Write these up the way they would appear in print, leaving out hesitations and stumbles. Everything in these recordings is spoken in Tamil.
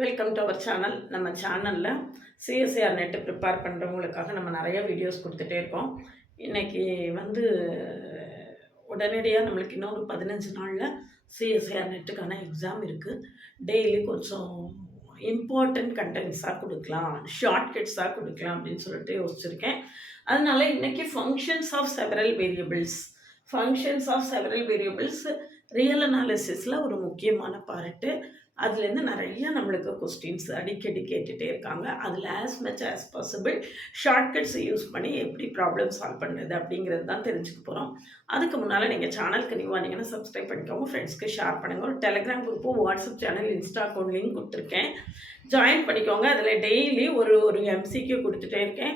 Welcome to our channel. நம்ம சேனலில் சிஎஸ்ஐஆர் நெட்டு ப்ரிப்பேர் பண்ணுறவங்களுக்காக நம்ம நிறைய வீடியோஸ் கொடுத்துட்டே இருக்கோம். இன்றைக்கி வந்து உடனடியாக நம்மளுக்கு இன்னொரு 15 நாளில் சிஎஸ்ஐஆர் நெட்டுக்கான எக்ஸாம் இருக்குது. டெய்லி கொஞ்சம் இம்பார்ட்டண்ட் கண்டென்ட்ஸாக கொடுக்கலாம், ஷார்ட்கட்ஸாக கொடுக்கலாம் அப்படின்னு சொல்லிட்டு யோசிச்சுருக்கேன். அதனால் இன்றைக்கி functions of several variables real அனாலிசிஸில் ஒரு முக்கியமான பார்ட்டு. அதுலேருந்து நிறைய நம்மளுக்கு கொஸ்டின்ஸ் அடிக்கடி கேட்டுகிட்டே இருக்காங்க. அதில் as much as possible shortcuts use பண்ணி எப்படி ப்ராப்ளம் சால்வ் பண்ணுறது அப்படிங்கிறது தான் தெரிஞ்சுக்க போகிறோம். அதுக்கு முன்னால் நீங்கள் சேனலுக்கு நியூ வந்தீங்கன்னா சப்ஸ்கிரைப் பண்ணிக்கோங்க, ஃப்ரெண்ட்ஸ்க்கு ஷேர் பண்ணுங்கள். ஒரு Telegram group, WhatsApp channel, Insta account link கொடுத்துருக்கேன், ஜாயின் பண்ணிக்கோங்க. அதில் டெய்லி ஒரு எம்சிக்யூ கொடுத்துட்டே இருக்கேன்.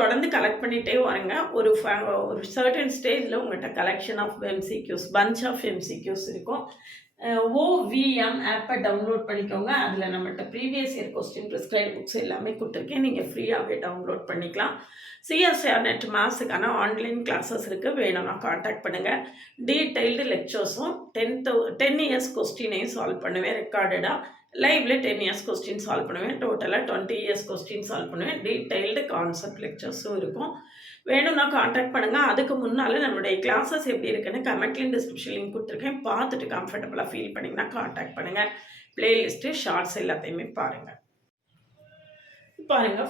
தொடர்ந்து கலெக்ட் பண்ணிகிட்டே வாங்க. ஒரு சர்டன் ஸ்டேஜில் உங்கள்கிட்ட collection of MCQs, bunch of MCQs இருக்கும். OVM ஆப்பை டவுன்லோட் பண்ணிக்கோங்க. அதில் நம்மகிட்ட previous year question, prescribed books எல்லாமே கொடுத்துருக்கேன். நீங்கள் ஃப்ரீயாகவே டவுன்லோட் பண்ணிக்கலாம். சிஎஸ்ஐஆர் நெட் மேத்ஸுக்கான ஆன்லைன் கிளாஸஸ் இருக்குது, வேணும்னா காண்டாக்ட் பண்ணுங்கள். டீட்டெயில்டு லெக்சர்ஸும் 10 இயர்ஸ் கொஸ்டினையும் சால்வ் பண்ணுவேன் ரெக்கார்டடாக. லைவ்ல 10 இயர்ஸ் கொஸ்டின் சால்வ் பண்ணுவேன். டோட்டலாக 20 இயர்ஸ் கொஸ்டின் சால்வ் பண்ணுவேன். டீட்டெயில்டு கான்செப்ட் லெக்சர்ஸும் இருக்கும், வேணும்னா காண்டாக்ட் பண்ணுங்கள். அதுக்கு முன்னால் நம்மளுடைய கிளாஸஸ் எப்படி இருக்குன்னு கமெண்ட்லையும் டிஸ்கிரிப்ஷன் லிங்க் கொடுத்துருக்கேன். பார்த்துட்டு கம்ஃபர்டபுளாக ஃபீல் பண்ணிங்கன்னா காண்டாக்ட் பண்ணுங்கள். பிளேலிஸ்ட்டு, ஷார்ட்ஸ் எல்லாத்தையுமே பாருங்கள்.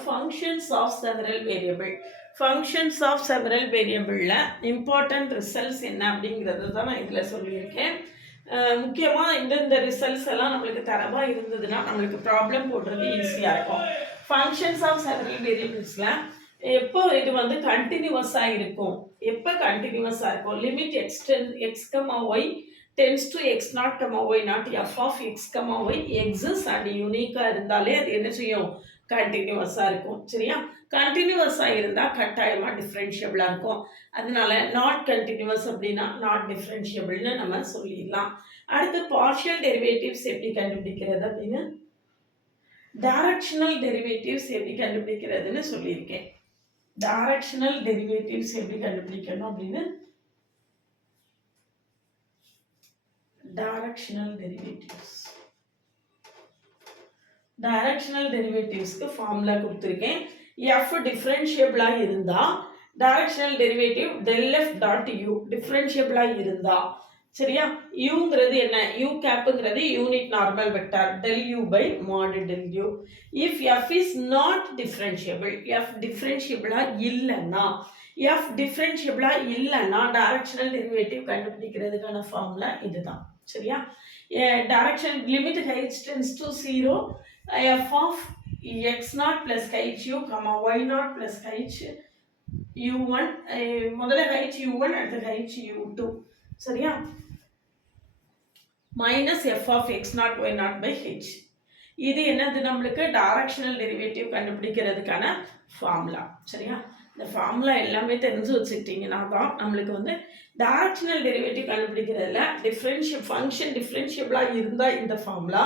ஃபங்க்ஷன்ஸ் ஆஃப் செவரல் வேரியபிளில் இம்பார்ட்டன்ட் ரிசல்ட்ஸ் என்ன அப்படிங்கிறது தான் நான் இதில் சொல்லியிருக்கேன். முக்கியமாக இந்த ரிசல்ட்ஸ் எல்லாம் நம்மளுக்கு தரவாக இருந்ததுன்னா நம்மளுக்கு ப்ராப்ளம் போடுறது ஈஸியாக இருக்கும். ஃபங்க்ஷன்ஸ் ஆஃப் செவரல் வேரியபிள்ஸில் எப்போ இது வந்து கண்டினியூவஸாக இருக்கும், limit X comma Y tends to X naught comma Y naught f of x comma y exist and யூனிக்காக இருந்தாலே அது என்ன செய்யும், கண்டினியூவஸாக இருக்கும். சரியா? கண்டினியூவஸாக இருந்தால் கட்டாயமாக டிஃப்ரென்ஷியபிளாக இருக்கும். அதனால நாட் கண்டினியூவஸ் அப்படின்னா நாட் டிஃப்ரென்ஷியபிள்னு நம்ம சொல்லிடலாம். அடுத்து பார்ஷியல் டெரிவேட்டிவ்ஸ் எப்படி கண்டுபிடிக்கிறது அப்படின்னு, டைரக்ஷனல் டெரிவேட்டிவ்ஸ் எப்படி கண்டுபிடிக்கிறதுன்னு சொல்லியிருக்கேன். டைரக்ஷனல் டெரிவேட்டிவ்ஸ் எப்படி கண்டுபிடிக்கணும் அப்படின்னு, டைரக்ஷனல் டெரிவேட்டிவ்ஸ்க்கு ஃபார்முலா கொடுத்துருக்கேன். எஃப் டிஃப்ரென்ஷியபிளாக இருந்தால் directional derivative del F dot U டிஃப்ரென்ஷியபிளாக இருந்தால், சரியா? யூங்கிறது என்ன, யூ கேப்புங்கிறது unit normal vector del U by mod del U. If F is not differentiable, F டிஃப்ரென்ஷியபிளாக இல்லைன்னா டைரக்ஷனல் டெரிவேட்டிவ் கண்டுபிடிக்கிறதுக்கான ஃபார்முலா இதுதான். சரியா? Direction limit H tends to 0 F of X naught plus H U comma Y naught plus H u1, முதல்ல ஹைச் u1 அடுத்து ஹைச் u2. சரியா? Minus F of X naught y naught by h. இது என்னது, நம்மளுக்கு டைரக்ஷனல் டெரிவேட்டிவ் கண்டுபிடிக்கிறதுக்கான ஃபார்முலா. சரியா? இந்த ஃபார்முலா எல்லாமே தெரிஞ்சு வச்சுக்கிட்டிங்கன்னா தான் நம்மளுக்கு வந்து டைரக்ஷனல் டெரிவேட்டிவ் கண்டுபிடிக்கிறதுல ஃபங்க்ஷன் டிஃப்ரென்ஷியபிளாக இருந்தால் இந்த ஃபார்முலா,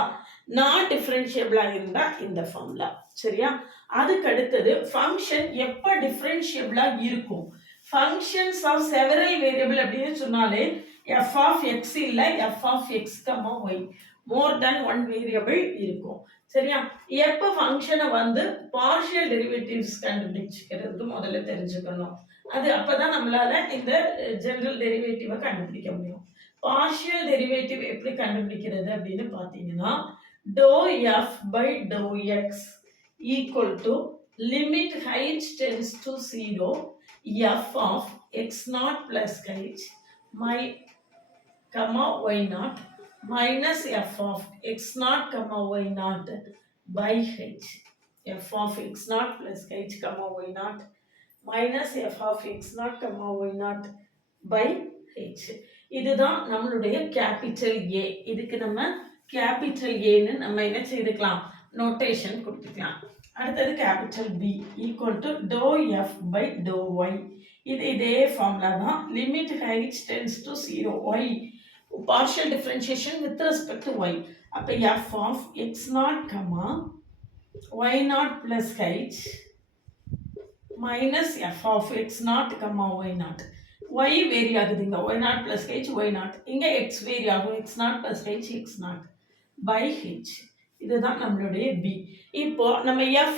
நாட் டிஃப்ரென்ஷியபிளாக இருந்தால் இந்த ஃபார்முலா. சரியா? அதுக்கு அடுத்தது ஃபங்க்ஷன் எப்போ டிஃப்ரென்ஷியபிளாக இருக்கும், ஃபங்க்ஷன்ஸ் ஆஃப் செவரல் வேரியபிள் அப்படின்னு சொன்னாலே எஃப் ஆஃப் எக்ஸ் இல்லை f of x comma y more than one variable இருக்கும். சரியா? எப்போ ஃபங்க்ஷனை வந்து பார்ஷியல் டெரிவேட்டிவ்ஸ் கண்டுபிடிச்சிக்கிறதுக்கு முதல்ல தெரிஞ்சுக்கணும். அது அப்போதான் நம்மளால இந்த ஜெனரல் டெரிவேட்டிவை கண்டுபிடிக்க முடியும். பார்ஷியல் டெரிவேட்டிவ் எப்படி கண்டுபிடிக்கிறது அப்படின்னு பார்த்தீங்கன்னா, dow F by to x equal to limit H tends to 0 f of x naught plus h my comma y naught minus f of x naught comma y naught by h. f of x naught plus h comma y naught minus f of x naught comma y naught by h. இதுதான் நம்மளுடைய கேபிட்டல் ஏ. இதுக்கு நம்ம கேபிட்டல் ஏன்னு நம்ம என்ன செய்துக்கலாம், நோட்டேஷன் கொடுத்துக்கலாம். அடுத்தது capital B equal to doe F by doe Y. இதே ஃபார்முலா தான். Limit H tends to 0 Y, partial differentiation with respect to Y. அப்போ F of X naught comma Y naught plus H minus F of X naught comma Y naught. Y vary ஆகுதுங்க, Y naught plus H Y naught. இங்கே எக்ஸ் வேரி ஆகும், X naught plus H X naught by H. இதுதான் நம்மளுடைய b. இப்போ நம்ம f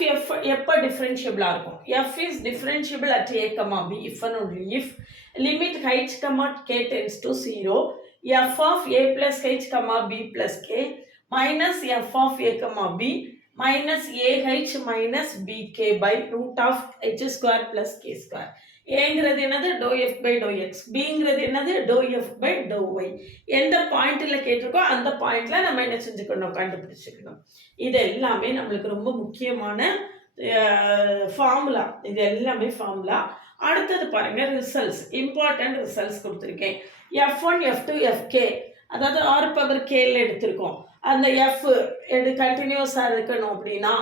எப்போ டிஃபரன்ஷியபிளா இருக்கும்? f is differentiable at a comma b if and only if limit h comma k tends to 0 f of a plus h comma b plus k minus f of a comma b minus ah minus bk by root of h square plus k square. ஏங்கிறது என்னது doe F by to X, பிங்கிறது என்னது doe F by doe Y. எந்த பாயிண்ட்ல கேட்டிருக்கோ அந்த பாயிண்ட்ல நம்ம என்ன செஞ்சுக்கணும், கண்டுபிடிச்சிக்கணும். இது எல்லாமே நம்மளுக்கு ரொம்ப முக்கியமான ஃபார்முலா. இது எல்லாமே ஃபார்முலா. அடுத்தது பாருங்க ரிசல்ட்ஸ், இம்பார்ட்டன்ட் ரிசல்ட்ஸ் கொடுத்துருக்கேன். f1 f2 fk, அதாவது ஆர் பவர் கேல எடுத்திருக்கோம். அந்த எஃப் கண்டினியூஸாக இருக்கணும் அப்படின்னா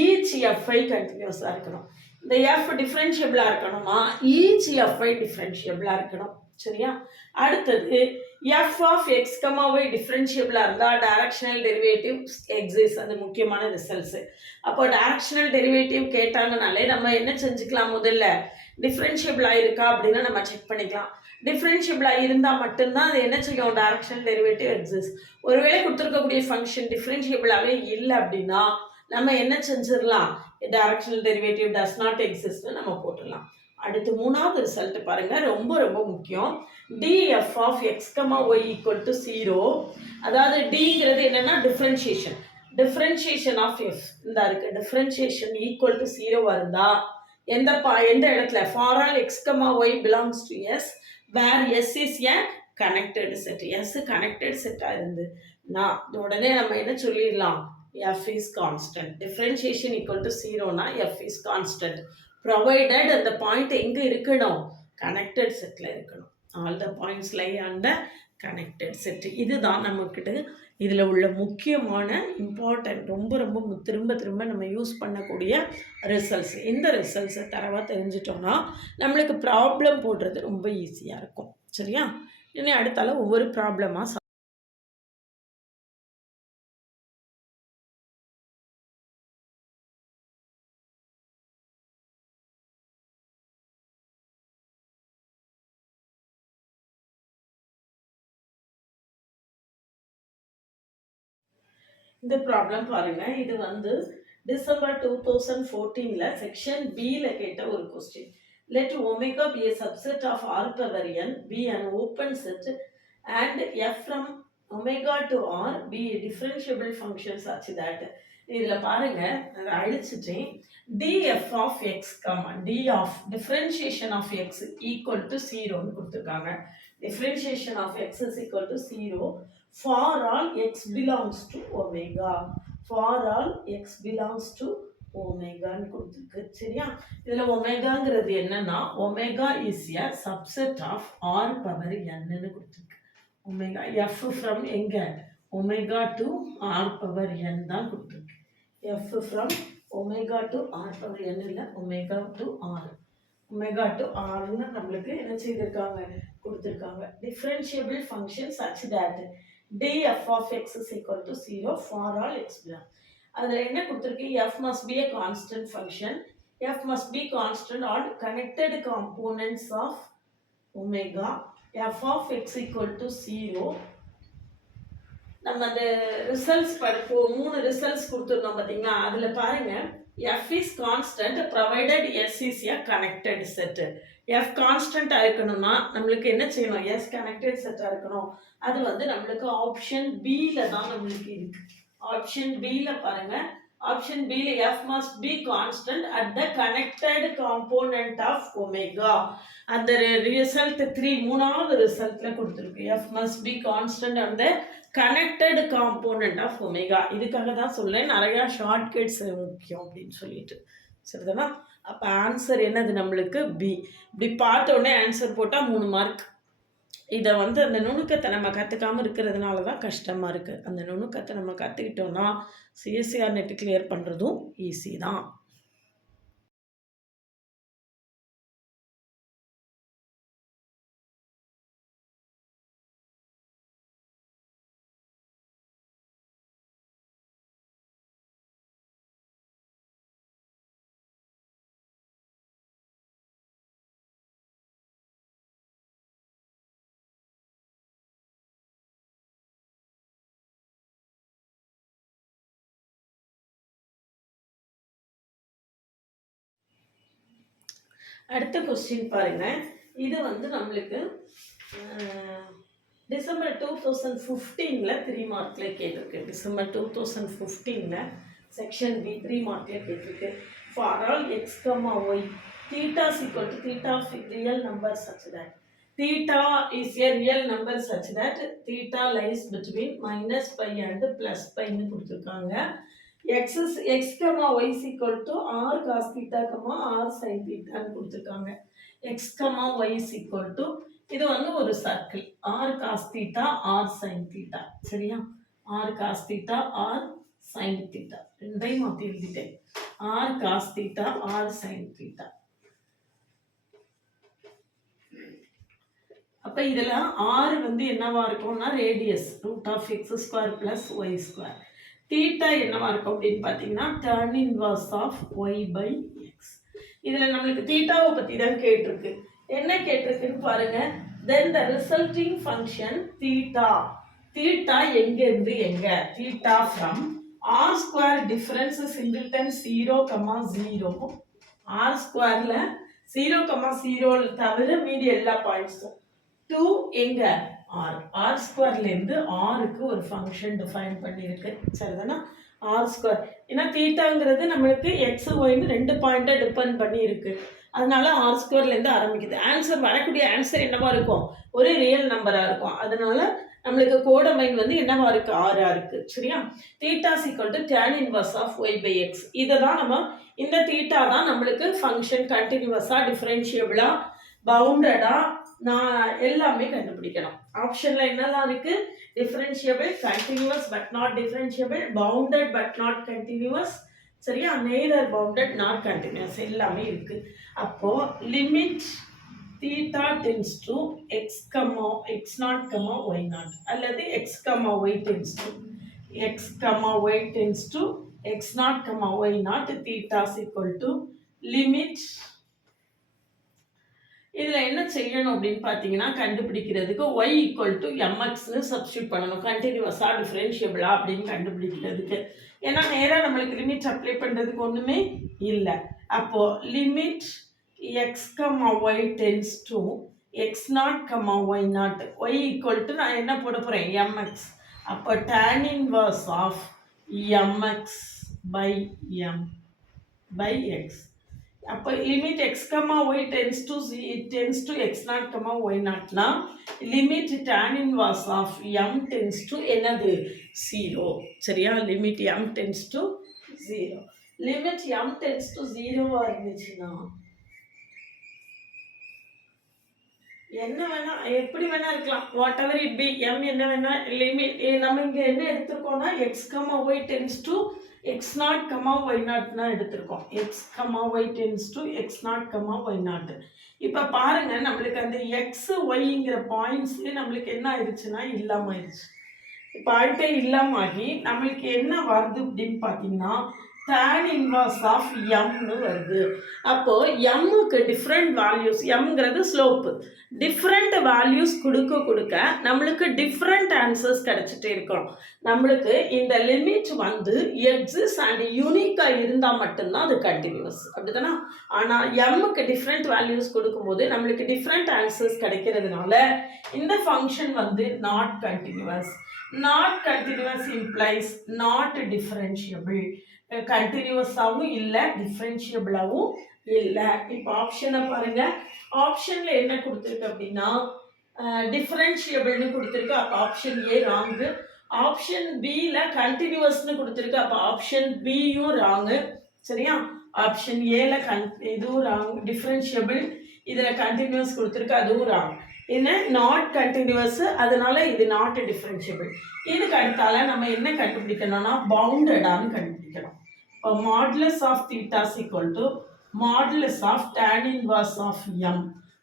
ஈச் எஃப்ஐ கண்டினியூஸாக இருக்கணும். இந்த எஃப் டிஃப்ரென்ஷியபிளாக இருக்கணுமா ஈச் எஃப்ஐ டிஃப்ரென்ஷியபிளாக இருக்கணும். சரியா? அடுத்தது எஃப் ஆஃப் எக்ஸ் ஒய் டிஃப்ரென்ஷியபிளாக இருந்தால் டைரக்ஷனல் டெரிவேட்டிவ் எக்ஸிஸ்ட். அது முக்கியமான ரிசல்ட்ஸு. அப்போ டைரக்ஷனல் டெரிவேட்டிவ் கேட்டாங்கனாலே நம்ம என்ன செஞ்சுக்கலாம், முதல்ல டிஃப்ரென்ஷியபிளாக இருக்கா அப்படின்னு நம்ம செக் பண்ணிக்கலாம். டிஃப்ரென்ஷியபிளாக இருந்தால் மட்டும்தான் அது என்ன செய்யும், டைரக்ஷனல் டெரிவேட்டிவ் எக்ஸிஸ்ட். ஒருவேளை கொடுத்துருக்கக்கூடிய ஃபங்க்ஷன் டிஃப்ரென்ஷியபிளாகவே இல்லை அப்படின்னா நம்ம என்ன செஞ்சிடலாம், டைரக்ஷனல் டெரிவேட்டிவ் டஸ் நாட் எக்ஸிஸ்ட்னு நம்ம போட்டுடலாம். அடுத்து மூணாவது ரிசல்ட் பாருங்க, ரொம்ப ரொம்ப முக்கியம். df of x, y equal to 0, அதாவது dங்கிறது என்னன்னா டிஃபரன்ஷியேஷன். டிஃபரன்ஷியேஷன் ஆஃப் f இந்த இருக்கு. டிஃபரன்ஷியேஷன் ஈக்குவல் டு 0 வருதா எந்த இடத்துல, for all x, y belongs to s where s is a connected set. s connected செட்டா இருந்து நான் உடனே நம்ம என்ன சொல்லிடலாம், f is constant. Differentiation equal to 0 னா f is constant. Provided அந்த பாயிண்ட் எங்க இருக்கணும், கனெக்டட் செட்ல இருக்கணும். All the points lie on the connected set. இதுதான் நம்மக்கிட்ட இதில் உள்ள முக்கியமான இம்பார்ட்டன்ட், ரொம்ப ரொம்ப திரும்ப திரும்ப நம்ம யூஸ் பண்ணக்கூடிய ரிசல்ட்ஸ். இந்த ரிசல்ட்ஸை தரவாக தெரிஞ்சிட்டோம்னா நம்மளுக்கு ப்ராப்ளம் போடுறது ரொம்ப ஈஸியாக இருக்கும். சரியா? இனி அடுத்தால ஒவ்வொரு ப்ராப்ளமாக இந்த ப்ராப்ளம் பாருங்க. இது வந்து டிசம்பர் 2014ல செக்ஷன் பில கேட்ட ஒரு question. Let omega B a subset of r power n be an open set and f from omega to r be a differentiable function such that, இதில் பாருங்க அதை அழிச்சிட்டேன். df of x, d of differentiation of x equal to 0ன்னு கொடுத்துருக்காங்க. differentiation of x is equal to 0 for all x belongs to omega. for all x belongs to ஒமேகான்னு கொடுத்துருக்கு. சரியா? இதில் ஒமேகாங்கிறது என்னன்னா, omega is a subset of R power என்னன்னு கொடுத்துருக்கு. ஒமேகா எஃப் ஃப்ரம் எங்க, omega to R power N தான் கொடுத்துருக்கு. F from omega to R power N இல்லை, omega to R. Omega to ஆர்னு நம்மளுக்கு என்ன செய்திருக்காங்க, கொடுத்துருக்காங்க. Differentiable function such that df of x is equal to 0 for all x belong. அதில் என்ன கொடுத்துருக்கு, f must be a constant function. f must be constant on connected components of omega. f of x equal to 0. நம்ம அந்த ரிசல்ட்ஸ் படிப்போம். 3 ரிசல்ட்ஸ் கொடுத்துருந்தோம் பார்த்தீங்களா, அதில் பாருங்க f is constant provided s is a connected set. f கான்ஸ்டண்ட்டாக இருக்கணும்னா நம்மளுக்கு என்ன செய்யணும், s கனெக்டட் செட்டாக இருக்கணும். அது வந்து நம்மளுக்கு ஆப்ஷன் பியில் தான் நம்மளுக்கு இருக்கு. ஆப்ஷன் பியில் பாருங்க, ஆப்ஷன் பியில் f must be constant at the connected component of omega. அந்த ரிசல்ட் 3 மூணாவது ரிசல்ட்ல கொடுத்துருக்கு. f must be constant on the connected component of omega. இதுக்காக தான் சொல்றேன் நிறையா ஷார்ட்கட்ஸ் முக்கியம் அப்படின்னு சொல்லிட்டு. சரிதானா? அப்போ ஆன்சர் என்னது நம்மளுக்கு பி. இப்படி பார்த்த உடனே ஆன்சர் போட்டால் 3 மார்க். இதை வந்து அந்த நுணுக்கத்தை நம்ம கற்றுக்காமல் இருக்கிறதுனால தான் கஷ்டமாக இருக்குது. அந்த நுணுக்கத்தை நம்ம கற்றுக்கிட்டோன்னா சிஎஸ்சிஆர் நெட்டு கிளியர் பண்ணுறதும் ஈஸி தான். அடுத்த கொஸ்டின் பாருங்க. இது வந்து நம்மளுக்கு டிசம்பர் 2015ல் 3 மார்க்கில் கேட்டிருக்கு. டிசம்பர் 2015ல் செக்ஷன் பி 3 மார்க்கில் கேட்டிருக்கு. For all x comma y theta is equal to theta of real number such that theta is a real number such that theta lies between minus pi and plus pi ன்னு கொடுத்துருக்காங்க. x comma y is equal to r cos theta comma r sin theta ன்னு கொடுத்துருக்காங்க. x comma y is equal to இது வந்து ஒரு circle r cos theta r sin theta. சரியா? r cos theta r sin theta ரெண்டையும் மாற்றி எழுதிட்டேன். r cos theta r sin theta. அப்போ இதில் r வந்து என்னவா இருக்கும்னா ரேடியஸ் √(x² + y²). தீட்டா என்னவா இருக்கும் அப்படின்னு பார்த்தீங்கன்னா tan inverse of y/x. இதில் நம்மளுக்கு தீட்டாவை பற்றி தான் கேட்டிருக்கு. என்ன கேட்டிருக்குன்னு பாருங்க. Then the resulting function theta. Theta எங்கேருந்து எங்க? Theta from r² difference singleton 0,0 r²ல 0,0 தவிர மீதி எல்லா பாயிண்ட்ஸும் 2 எங்க r²லேருந்து rக்கு ஒரு ஃபங்க்ஷன் டிஃபைன் பண்ணியிருக்கு. சரிதானா? r². ஏன்னா தீட்டாங்கிறது நம்மளுக்கு எக்ஸ் ஒய்னு 2 பாயிண்ட்டை டிபெண்ட் பண்ணி இருக்கு. அதனால r²லேருந்து ஆரம்பிக்குது. ஆன்சர் வரக்கூடிய ஆன்சர் என்னவா இருக்கும்? ஒரு ரியல் நம்பராக இருக்கும். அதனால நம்மளுக்கு கோடமைன் வந்து என்னவா இருக்கு? ஆறா இருக்கு. சரியா? Theta equal to tan inverse of y/x. இதை தான் நம்ம இந்த தீட்டா தான் நம்மளுக்கு ஃபங்க்ஷன் கண்டினியூவஸா டிஃபரன்ஷியபிளா பவுண்டடா நான் எல்லாமே கண்டுபிடிக்கணும். ஆப்ஷன்ல என்னெல்லாம் இருக்கு? Differentiable, continuous but not differentiable, bounded but not continuous, சரியா? நெய்தர் பவுண்டட் நாட் கண்டினியூவஸ் எல்லாமே இருக்கு. அப்போ limit theta tends to X naught comma Y naught அல்லது X comma Y tends to X naught comma Y naught theta equal to limit. இதில் என்ன செய்யணும் அப்படின்னு பார்த்தீங்கன்னா கண்டுபிடிக்கிறதுக்கு y ஈக்குவல் டு mxன்னு சப்ஸ்டியூட் பண்ணணும். கண்டினியூவஸா டிஃபரன்ஷியபிளா அப்படின்னு கண்டுபிடிக்கிறதுக்கு. ஏன்னா நேராக நம்மளுக்கு லிமிட் அப்ளை பண்ணுறதுக்கு ஒன்றுமே இல்லை. அப்போ limit X comma Y tends to X naught comma Y naught Y equal to நான் என்ன போட போகிறேன்? mx. அப்போ tan inverse of mx by m by X. அப்போ limit X comma Y tends to X naught comma Y நாட்னா limit tan inverse of M tends to என்னது? 0. சரியா? Limit M tends to 0. Limit M tends to 0வா இருந்துச்சுன்னா என்ன வேணா எப்படி வேணா இருக்கலாம். What ever it be, M என்ன வேணா லிமிட். நம்ம இங்கே என்ன எடுத்திருக்கோம்னா X comma Y tends to X naught comma Y நாட்னா எடுத்திருக்கோம். X comma Y tends to X naught comma Y naught. இப்போ பாருங்க நம்மளுக்கு அந்த எக்ஸ் ஒய்ங்கிற பாயிண்ட்ஸ் நம்மளுக்கு என்ன ஆயிடுச்சுன்னா இல்லாமல் ஆயிடுச்சு. பாயிண்ட்டே இல்லாமல் ஆகி நம்மளுக்கு என்ன வருது அப்படின்னு பார்த்தீங்கன்னா tan இன்வர்ஸ் ஆஃப் எம்னு வருது. அப்போது எம்முக்கு டிஃப்ரெண்ட் வேல்யூஸ், எம்ங்கிறது ஸ்லோப்பு, டிஃப்ரெண்ட் வேல்யூஸ் கொடுக்க நம்மளுக்கு டிஃப்ரெண்ட் ஆன்சர்ஸ் கிடச்சிட்டே இருக்கும். நம்மளுக்கு இந்த லிமிட் வந்து எக்ஸிஸ்ட் அண்ட் யூனிக்காக இருந்தால் மட்டும்தான் அது கண்டினியூஸ். அப்படி தானே? ஆனால் எம்முக்கு டிஃப்ரெண்ட் வேல்யூஸ் கொடுக்கும்போது நம்மளுக்கு டிஃப்ரெண்ட் ஆன்சர்ஸ் கிடைக்கிறதுனால இந்த ஃபங்க்ஷன் வந்து not continuous. Not continuous implies not differentiable. கண்டினியூவஸாகவும் இல்லை, டிஃப்ரென்ஷியபிளாகவும் இல்லை. இப்போ ஆப்ஷனை பாருங்க. ஆப்ஷன்ல என்ன கொடுத்துருக்கு அப்படின்னா டிஃபரன்ஷியபிள்னு கொடுத்துருக்கு. அப்போ ஆப்ஷன் ஏ ராங்கு. ஆப்ஷன் பியில் கண்டினியூவஸ்னு கொடுத்துருக்கு. அப்போ ஆப்ஷன் பியும் ராங்கு. சரியா? ஆப்ஷன் ஏல இதுவும் ராங். டிஃபரன்ஷியபிள் இதில் கண்டினியூவஸ் கொடுத்துருக்கு, அதுவும் ராங். இது நாட் கண்டினியூவஸ், அதனால இது நாட் டிஃபரன்ஷியபிள். இதுக்கு அடுத்தால நம்ம என்ன கண்டுபிடிக்கணும்னா பவுண்டடான்னு கண்டுபிடிக்கணும். இப்போ modulus of theta equal to modulus of tan inverse of m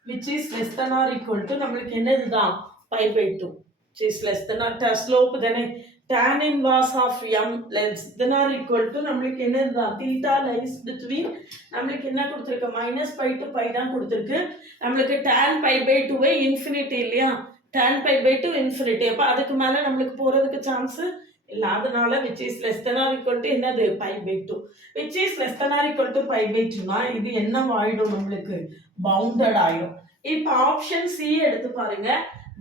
which is less than or equal to நம்மளுக்கு என்னது தான் π/2 which is less than or slope தானே. tan inverse of m less than or equal to நம்மளுக்கு என்னது தான் தீட்டா லைஸ் பிட்வீன் நம்மளுக்கு என்ன கொடுத்துருக்கு? -π to π தான் கொடுத்துருக்கு. நம்மளுக்கு tan π/2 இன்ஃபினிட்டி இல்லையா? tan π/2 infinity. அப்போ அதுக்கு மேலே நம்மளுக்கு போகிறதுக்கு சான்ஸு இல்லாதனால which is less than or equal to என்னது π/2. Which is less than or equal to π/2னா இது என்ன ஆயிடும் நம்மளுக்கு பவுண்டட் ஆயிடும். இப்போ ஆப்ஷன் சி எடுத்து பாருங்க,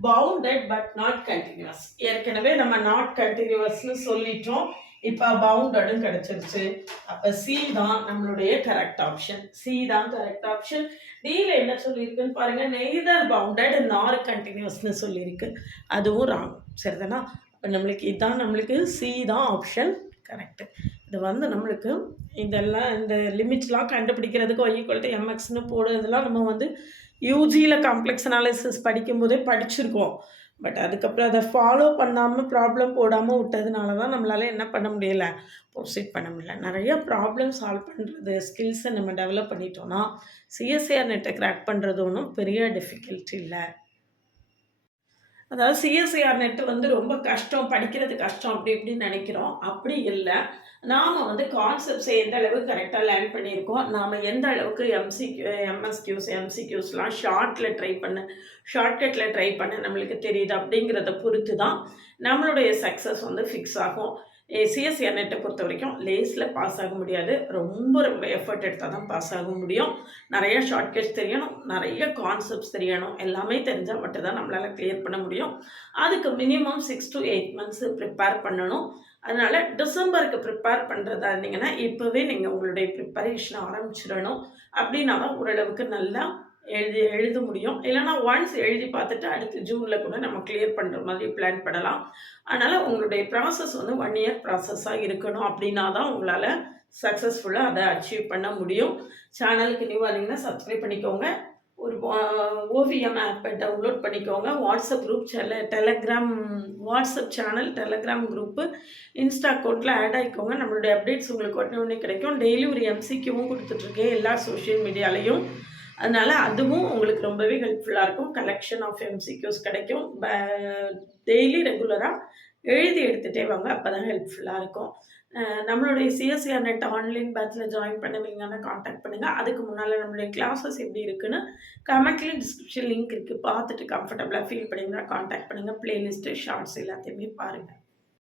பவுண்டட் பட் நாட் கண்டினியூஸ். ஏற்கனவே நம்ம நாட் கண்டினியூஸ்னு சொல்லிட்டோம், இப்போ பவுண்டடும் கிடைச்சிருச்சு. அப்போ சி தான் நம்மளுடைய கரெக்ட் ஆப்ஷன். சி தான் கரெக்ட் ஆப்ஷன். டியில் என்ன சொல்லியிருக்குன்னு பாருங்க, நெய்தர் பவுண்டட் நார் கண்டினியூஸ்னு சொல்லியிருக்கு, அதுவும் ராங். சரிதானா? இப்போ நம்மளுக்கு இதுதான் நம்மளுக்கு சி தான் ஆப்ஷன் கரெக்டு. இது வந்து நம்மளுக்கு இதெல்லாம் இந்த லிமிட்லாம் கண்டுபிடிக்கிறதுக்கு y = mxன்னு போடுறதுலாம் நம்ம வந்து யூஜியில் காம்ப்ளெக்ஸ் அனாலிசிஸ் படிக்கும்போதே படிச்சிருக்கோம். பட் அதுக்கப்புறம் அதை ஃபாலோ பண்ணாமல் ப்ராப்ளம் போடாமல் விட்டதுனால தான் நம்மளால் என்ன பண்ண முடியலை, ப்ரொசீட் பண்ண முடியல. நிறைய ப்ராப்ளம் சால்வ் பண்ணுறது ஸ்கில்ஸை நம்ம டெவலப் பண்ணிட்டோன்னா சிஎஸ்சிஆர் நெட்டை கிராக் பண்ணுறது ஒன்றும் பெரிய டிஃபிகல்ட்டி இல்லை. அதாவது சிஎஸ்சிஆர் நெட்டு வந்து ரொம்ப கஷ்டம், படிக்கிறது கஷ்டம் அப்படி இப்படின்னு நினைக்கிறோம். அப்படி இல்லை. நாம் வந்து கான்செப்ட்ஸை எந்த அளவுக்கு கரெக்டாக லேர்ன் பண்ணியிருக்கோம், நாம் எந்த அளவுக்கு எம்சிக்யூஸ்லாம் ஷார்ட்கட்டில் ட்ரை பண்ண நம்மளுக்கு தெரியுது அப்படிங்கிறத பொறுத்து தான் நம்மளுடைய சக்ஸஸ் வந்து ஃபிக்ஸ் ஆகும். சிஎஸ்சிஆர் நெட்டை பொறுத்த வரைக்கும் லேஸில் பாஸ் ஆக முடியாது, ரொம்ப ரொம்ப எஃபர்ட் எடுத்தால் தான் பாஸ் ஆக முடியும். நிறைய ஷார்ட்கட்ஸ் தெரியணும், நிறைய கான்செப்ட்ஸ் தெரியணும், எல்லாமே தெரிஞ்சால் மட்டும்தான் நம்மளால் கிளியர் பண்ண முடியும். அதுக்கு மினிமம் 6 to 8 months ப்ரிப்பேர் பண்ணணும். அதனால் டிசம்பருக்கு ப்ரிப்பேர் பண்ணுறதா இருந்தீங்கன்னா இப்போவே நீங்கள் உங்களுடைய ப்ரிப்பரேஷனை ஆரம்பிச்சிடணும். அப்படின்னா தான் ஓரளவுக்கு நல்லா எழுத முடியும். இல்லைனா ஒன்ஸ் எழுதி பார்த்துட்டு அடுத்து ஜூனில் கூட நம்ம கிளியர் பண்ணுற மாதிரி பிளான் பண்ணலாம். அதனால் உங்களுடைய ப்ராசஸ் வந்து 1 year ப்ராசஸாக இருக்கணும். அப்படின்னா தான் உங்களால் சக்ஸஸ்ஃபுல்லாக அதை அச்சீவ் பண்ண முடியும். சேனலுக்கு நியூ வந்தீங்கன்னா சப்ஸ்கிரைப் பண்ணிக்கோங்க. ஒரு ஓவியம் ஆப்பை டவுன்லோட் பண்ணிக்கோங்க. WhatsApp group WhatsApp channel, Telegram group, Insta அக்கௌண்ட்டில் ஆட் ஆகிக்கோங்க. நம்மளுடைய அப்டேட்ஸ் உங்களுக்கு உடனே கிடைக்கும். டெய்லி ஒரு எம்சிக்யூவும் கொடுத்துட்ருக்கேன் எல்லா சோஷியல் மீடியாலையும். அதனால் அதுவும் உங்களுக்கு ரொம்பவே ஹெல்ப்ஃபுல்லாக இருக்கும். கலெக்ஷன் ஆஃப் எம்சிக்யூஸ் கிடைக்கும். டெய்லி ரெகுலராக எழுதி எடுத்துகிட்டே வாங்க, அப்போ தான் ஹெல்ப்ஃபுல்லாக இருக்கும். நம்மளுடைய சிஎஸ்சிஆர் நெட் ஆன்லைன் பேட்சில் ஜாயின் பண்ணுவீங்கன்னா காண்டாக்ட் பண்ணுங்கள். அதுக்கு முன்னால் நம்மளுடைய கிளாஸஸ் எப்படி இருக்குன்னு கமெண்ட்லேயும் டிஸ்கிரிப்ஷன் லிங்க் இருக்குது, பார்த்துட்டு கம்ஃபர்டபுளாக ஃபீல் பண்ணிங்கன்னா காண்டாக்ட் பண்ணுங்கள். ப்ளேலிஸ்ட்டு, ஷார்ட்ஸ் எல்லாத்தையுமே பாருங்கள்.